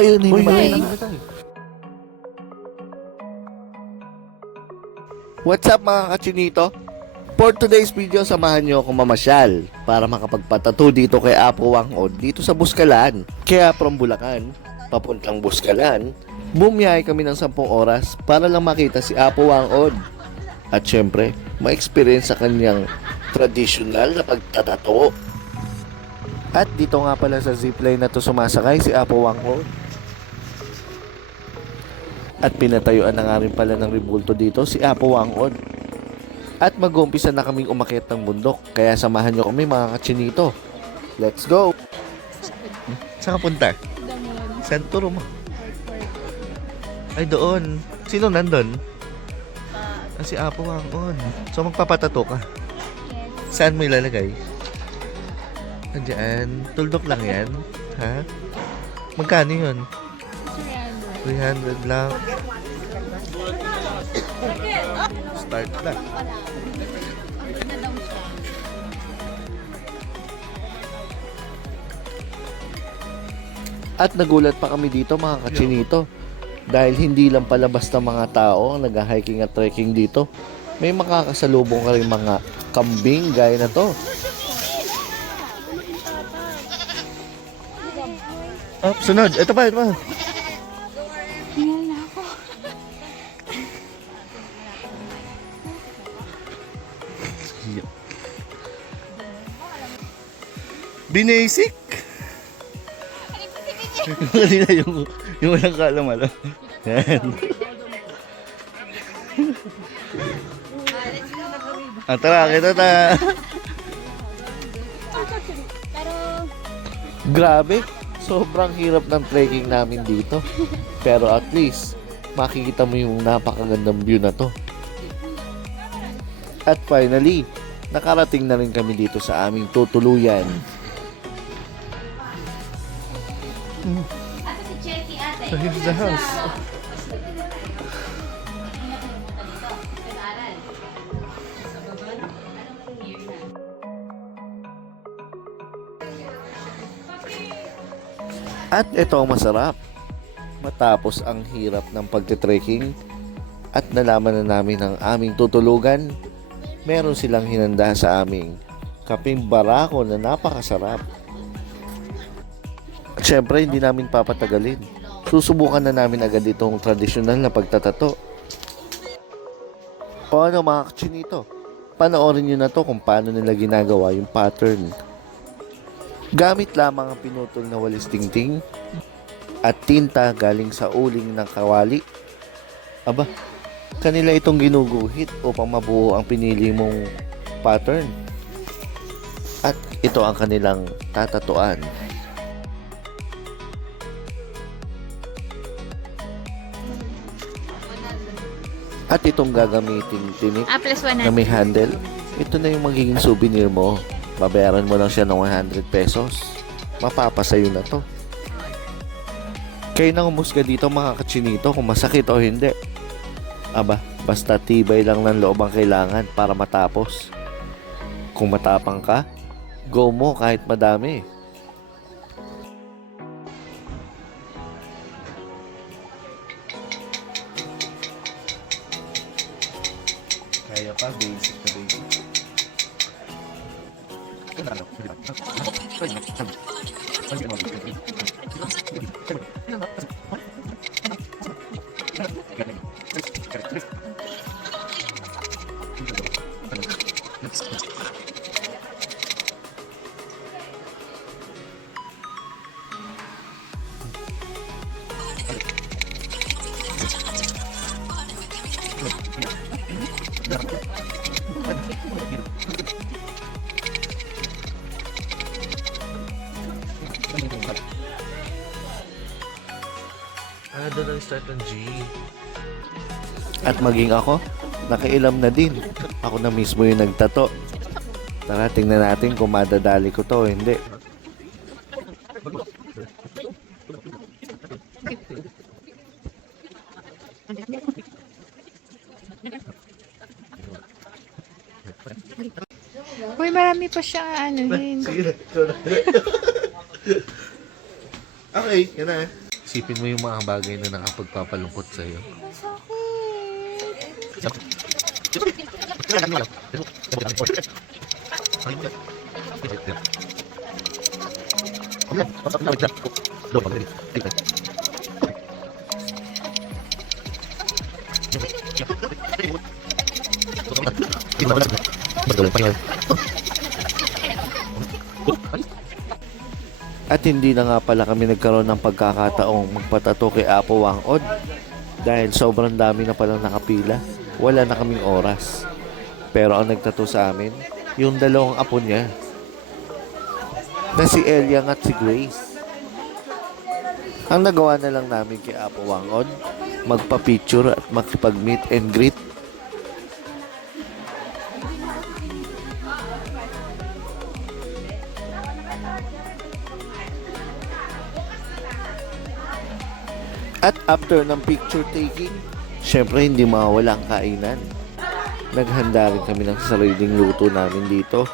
Ayun, hindi Uy, matay. namatay. What's up mga kachinito? For today's video, samahan nyo ako mamasyal para makapagpatato dito kay Apo Wangod dito sa Buskalan. Kaya from Bulacan, papuntang Buskalan, bumiyay kami ng 10 oras para lang makita si Apo Wangod. At syempre, ma-experience sa kanyang traditional na pagtatato. At dito nga pala sa zipline na to sumasakay si Apo Wangod. At pinatayuan na nga rin pala ng rebulto dito si Apo Wangod. At mag-uumpisa na kaming umakyat ng bundok. Kaya samahan nyo kami mga kachinito. Let's go! Saan ka punta? Saan turo mo? Ay doon. Sino nandun? Si Apo Wangod. So magpapatato ka? Saan mo ilalagay? Andiyan. Tuldok lang yan? Ha? Magkano yun? 300 lang. Start na. At nagulat pa kami dito mga kachinito. Dahil hindi lang pala basta mga tao ang nag-hiking at trekking dito. May makakasalubong ka rin mga kambing gaya na to. Oh, sunod. Ito pa, ito pa. Binasic. Kanina yung walang kalam-alam. Yan. Tara, kita ta. Grabe, sobrang hirap ng trekking namin dito. Pero at least, makikita mo yung napakagandang view na to. At finally, nakarating na rin kami dito sa aming tutuluyan. So here's the house. At ito ang masarap. Matapos ang hirap ng pagte-trekking at nalaman na namin ang aming tutulugan, meron silang hinanda sa aming kaping barako na napakasarap. At syempre, hindi namin papatagalin. Susubukan na namin agad itong tradisyonal na pagtatato. O ano mga kachinito, panoorin nyo na to kung paano nila ginagawa yung pattern. Gamit lamang ang pinutol na walis tingting at tinta galing sa uling ng kawali. Aba, kanila itong ginuguhit upang mabuo ang pinili mong pattern. At ito ang kanilang tatatuan. At itong gagamitin tinik na may handle, ito na yung magiging souvenir mo. Babayaran mo lang siya ng 100 pesos. Mapapasayo na to. Kayo nang umusga dito mga kachinito kung masakit o hindi. Aba, basta tibay lang ng loob ang kailangan para matapos. Kung matapang ka, go mo kahit madami. Kaya pa, basic na basic. Doon ang start ng G. At maging ako, nakailam na din. Ako na mismo yung nagtato. Tara, tingnan natin kung madadali ko to o hindi. Uy, marami pa siyang anuhin. Sige na. Okay, yan na. Isipin mo yung mga bagay na nakapagpapalungkot sa'yo. At hindi na nga pala kami nagkaroon ng pagkakataong magpatato kay Apo Wangod dahil sobrang dami na palang nakapila. Wala na kaming oras. Pero ang nagtato sa amin, yung dalawang apo niya na si Eliang at si Grace. Ang nagawa na lang namin kay Apo Wangod, magpa-picture at makipag-meet and greet. At after ng picture taking, syempre hindi mawawala ang kainan. Naghanda rin kami ng sariling luto namin dito.